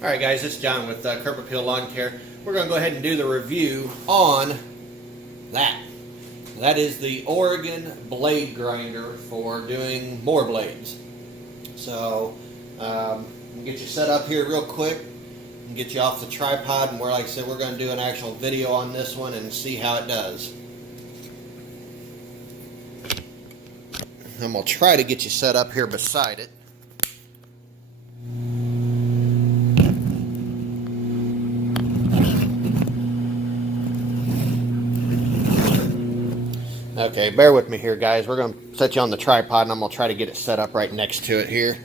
Alright guys, it's John with Curb Appeal Lawn Care. We're going to go ahead and do the review on that. That is the Oregon blade grinder for doing mower blades. So, I'll get you set up here real quick and get you off the tripod, and like I said, we're going to do an actual video on this one and see how it does. I'm going to try to get you set up here beside it. Okay, bear with me here, guys. We're going to set you on the tripod, and I'm going to try to get it set up right next to it here.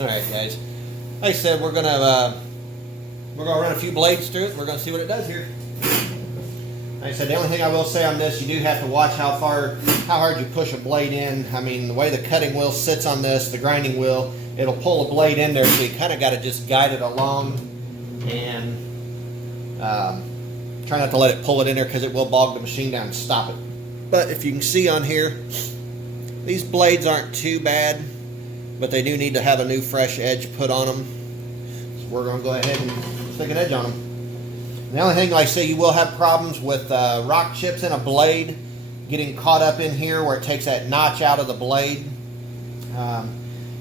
Alright guys, like I said, we're gonna run a few blades through it and we're gonna see what it does here. Like I said, the only thing I will say on this, you do have to watch how hard you push a blade in. I mean, the way the cutting wheel sits on this, the grinding wheel, it'll pull a blade in there, so you kind of got to just guide it along and try not to let it pull it in there, because it will bog the machine down and stop it. But if you can see on here, these blades aren't too bad, but they do need to have a new fresh edge put on them. So we're going to go ahead and stick an edge on them. And the only thing, like I say, you will have problems with rock chips in a blade getting caught up in here where it takes that notch out of the blade. You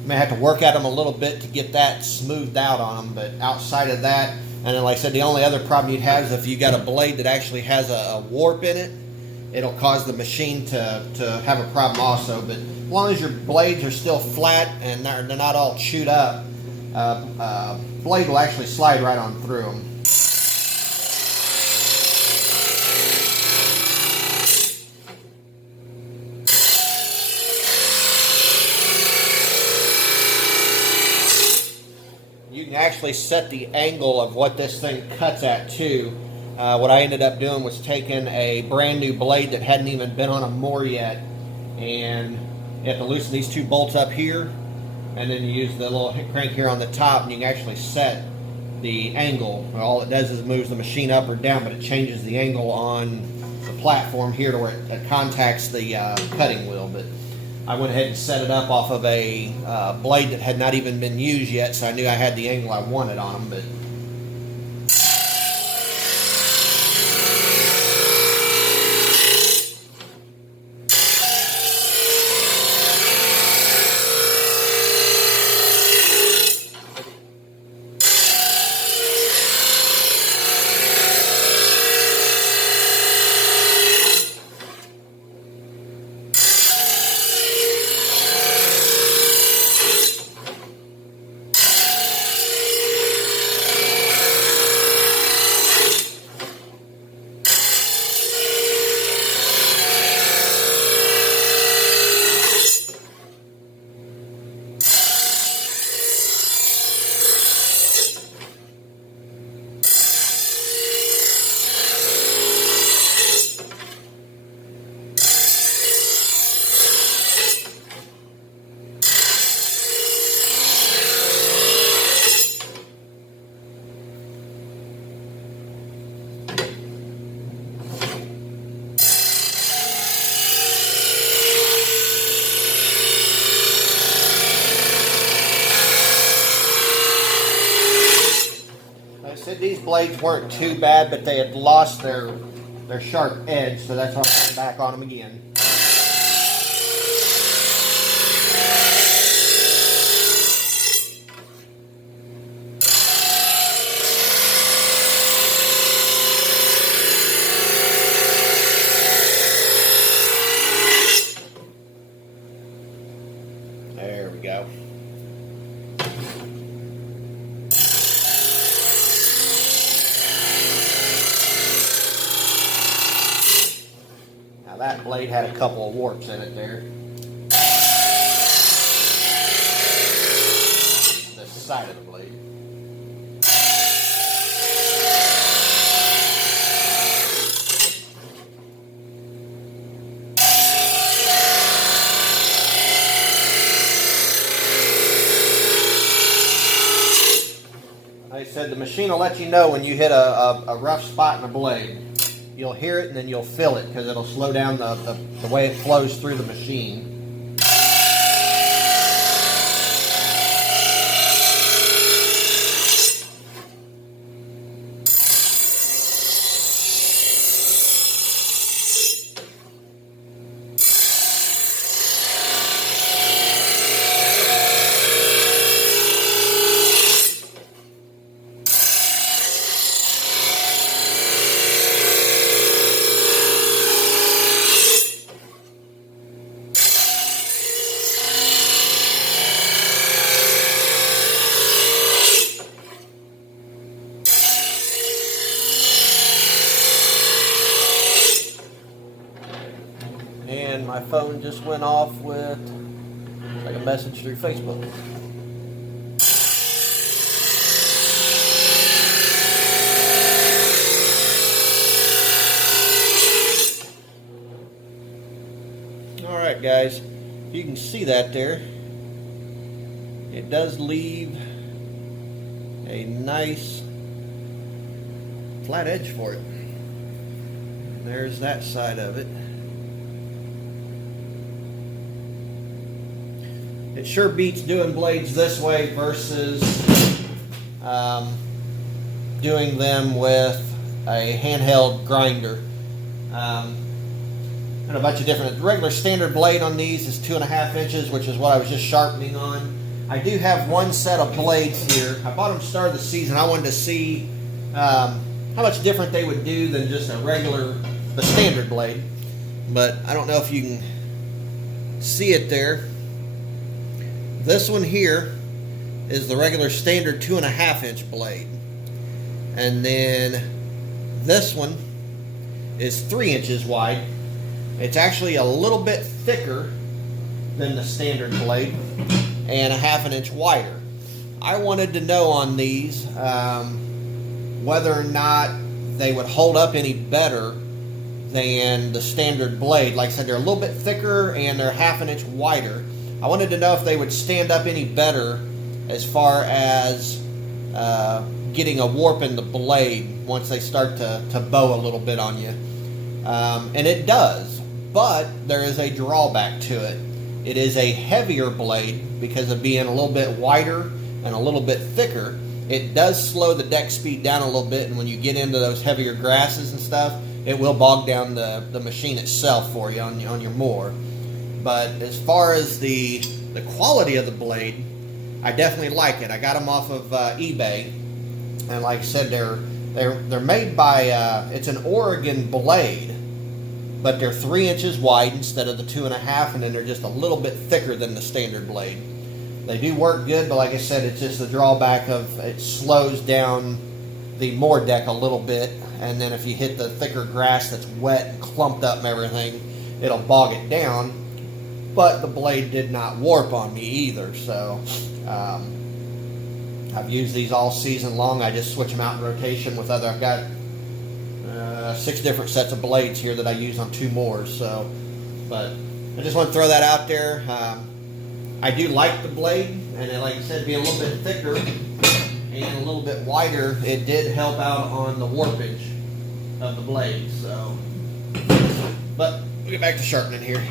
may have to work at them a little bit to get that smoothed out on them, but outside of that, and then like I said, the only other problem you'd have is if you got a blade that actually has a warp in it, it'll cause the machine to have a problem also. But as long as your blades are still flat and they're not all chewed up, blade will actually slide right on through them. You can actually set the angle of what this thing cuts at too. What I ended up doing was taking a brand new blade that hadn't even been on a mower yet, and you have to loosen these two bolts up here, and then you use the little crank here on the top, and you can actually set the angle. All it does is it moves the machine up or down, but it changes the angle on the platform here to where it contacts the cutting wheel. But I went ahead and set it up off of a blade that had not even been used yet, so I knew I had the angle I wanted on them. But these blades weren't too bad, but they had lost their sharp edge, so that's why I'm back on them again. There we go. That blade had a couple of warps in it there. The side of the blade. machine will let you know when you hit a rough spot in the blade. You'll hear it and then you'll feel it because it'll slow down the way it flows through the machine. And my phone just went off with like a message through Facebook. Alright guys, you can see that there. It does leave a nice flat edge for it. And there's that side of it. It sure beats doing blades this way versus doing them with a handheld grinder. And a bunch of different. The regular standard blade on these is 2.5 inches, which is what I was just sharpening on. I do have one set of blades here. I bought them to start of the season. I wanted to see how much different they would do than just the standard blade. But I don't know if you can see it there. This one here is the regular standard 2.5 inch blade. And then this one is 3 inches wide. It's actually a little bit thicker than the standard blade and 1/2 inch wider. I wanted to know on these whether or not they would hold up any better than the standard blade. Like I said, they're a little bit thicker and they're 1/2 inch wider. I wanted to know if they would stand up any better as far as getting a warp in the blade once they start to bow a little bit on you. And it does, but there is a drawback to it. It is a heavier blade because of being a little bit wider and a little bit thicker. It does slow the deck speed down a little bit, and when you get into those heavier grasses and stuff, it will bog down the machine itself for you on your mower. But as far as the quality of the blade, I definitely like it. I got them off of eBay, and like I said, they're made by it's an Oregon blade, but they're 3 inches wide instead of the 2.5, and then they're just a little bit thicker than the standard blade. They do work good, but like I said, it's just the drawback of it slows down the mower deck a little bit, and then if you hit the thicker grass that's wet and clumped up and everything, it'll bog it down. But the blade did not warp on me either, so I've used these all season long. I just switch them out in rotation with other. I've got 6 different sets of blades here that I use on 2 mowers. So, but I just want to throw that out there. I do like the blade, and then, like I said, being a little bit thicker and a little bit wider, it did help out on the warpage of the blade. So, but we'll get back to sharpening here.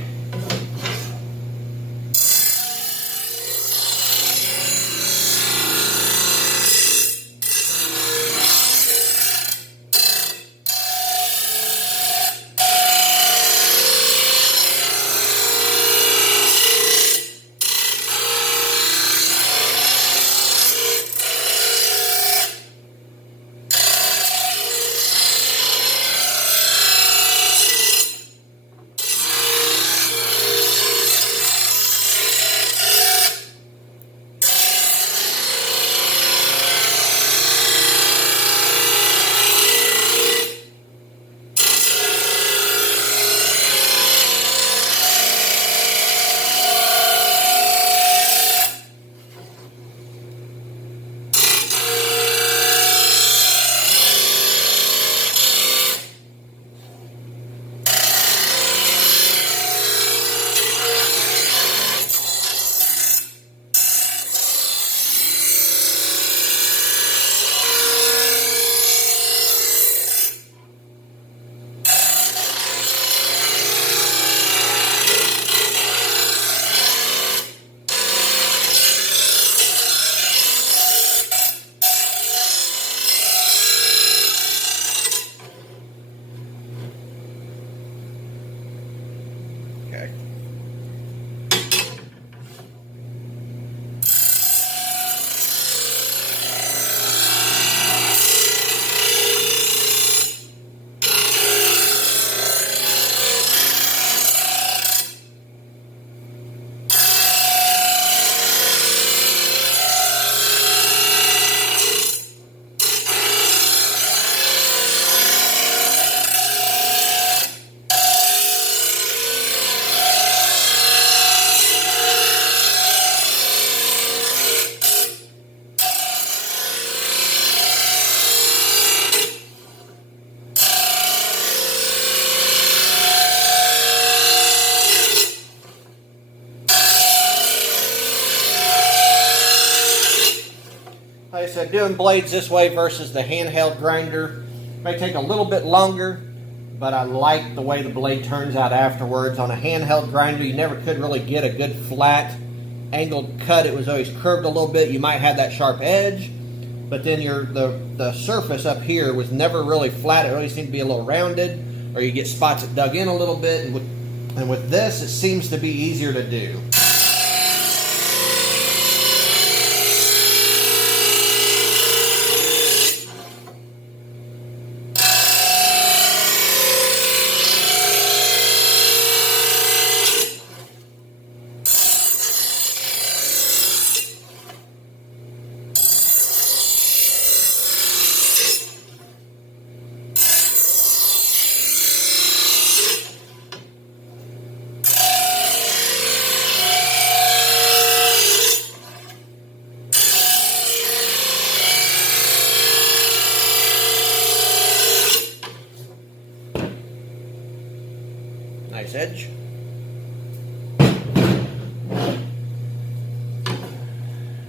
Okay. Like I said, doing blades this way versus the handheld grinder may take a little bit longer, but I like the way the blade turns out afterwards. On a handheld grinder, you never could really get a good flat angled cut. It was always curved a little bit. You might have that sharp edge, but then the surface up here was never really flat. It always seemed to be a little rounded, or you get spots that dug in a little bit. And with this, it seems to be easier to do. Nice edge.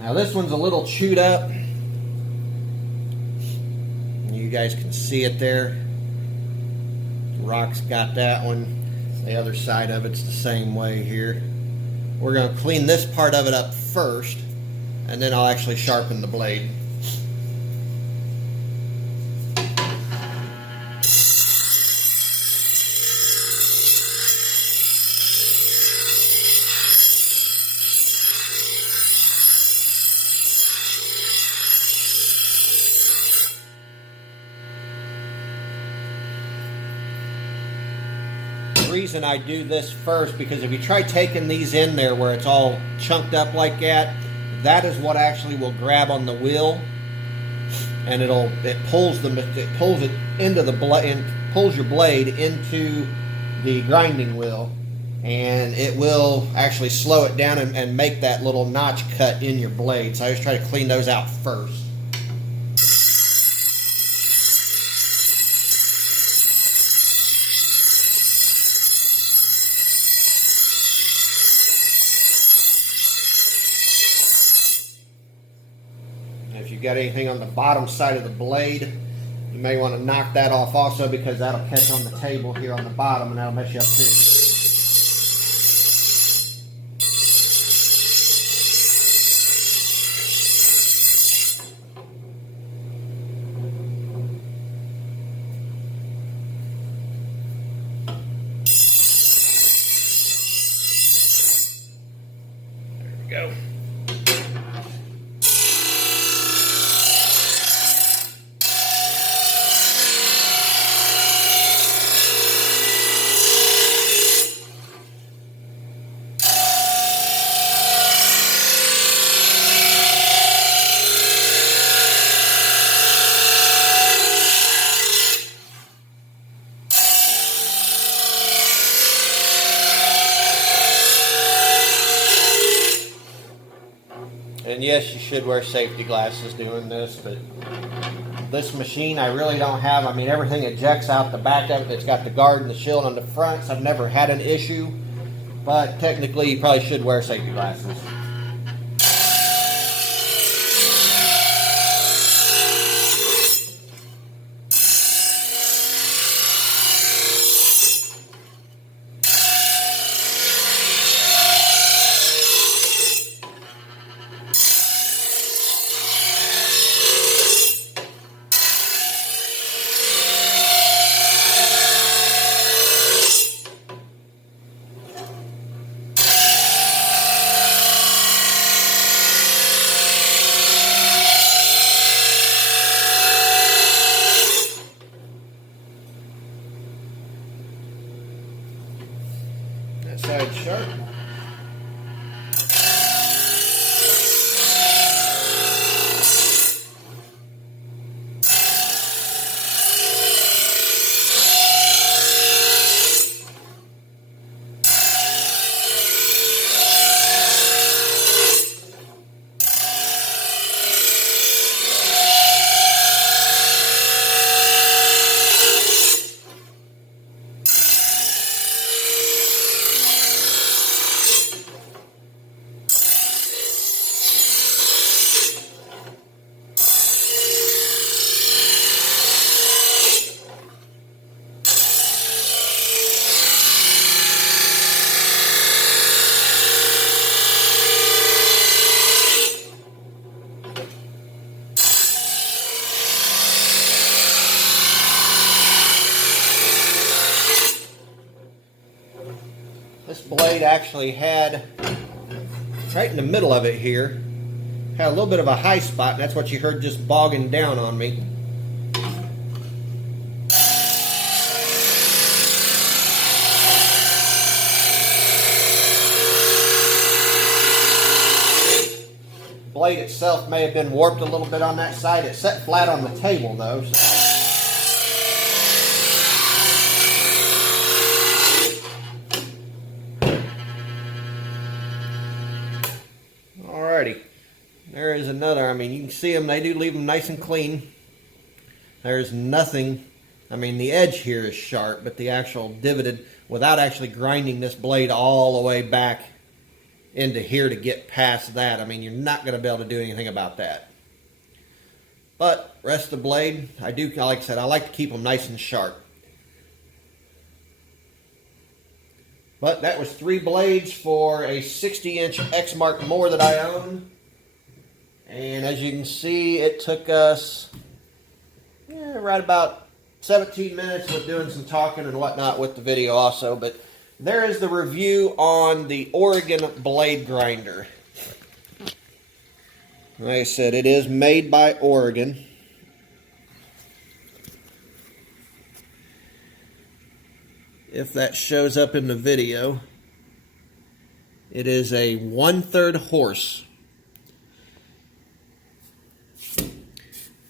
Now this one's a little chewed up. You guys can see it there. Rock's got that one. The other side of it's the same way here. We're going to clean this part of it up first, and then I'll actually sharpen the blade. The reason I do this first, because if you try taking these in there where it's all chunked up like that, that is what actually will grab on the wheel, and it pulls it into the blade and pulls your blade into the grinding wheel, and it will actually slow it down and make that little notch cut in your blade. So I just try to clean those out first. If you've got anything on the bottom side of the blade, you may want to knock that off also, because that'll catch on the table here on the bottom and that'll mess you up too. There we go. And yes, you should wear safety glasses doing this, but this machine I really don't have. I mean, everything ejects out the back of it. It's got the guard and the shield on the front, so I've never had an issue. But technically, you probably should wear safety glasses. That side's sharp. This blade actually had, right in the middle of it here, had a little bit of a high spot, and that's what you heard just bogging down on me. Blade itself may have been warped a little bit on that side. It set flat on the table though. So. Alrighty, there is another. I mean, you can see them, they do leave them nice and clean. There's nothing, I mean, the edge here is sharp, but the actual divoted, without actually grinding this blade all the way back into here to get past that, I mean, you're not going to be able to do anything about that. But rest of the blade, I do, like I said, I like to keep them nice and sharp. But that was 3 blades for a 60-inch X-Mark mower that I own. And as you can see, it took us right about 17 minutes with doing some talking and whatnot with the video also. But there is the review on the Oregon blade grinder. Like I said, it is made by Oregon. If that shows up in the video, it is a 1/3 horse.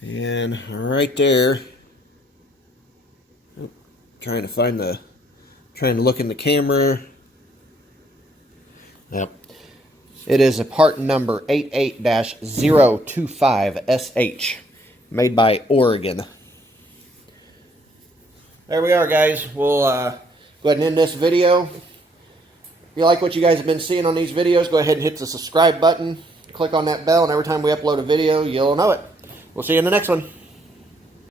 And right there, trying to look in the camera. Yep. It is a part number 88-025SH, made by Oregon. There we are, guys. We'll go ahead and end this video. If you like what you guys have been seeing on these videos, go ahead and hit the subscribe button. Click on that bell, and every time we upload a video, you'll know it. We'll see you in the next one.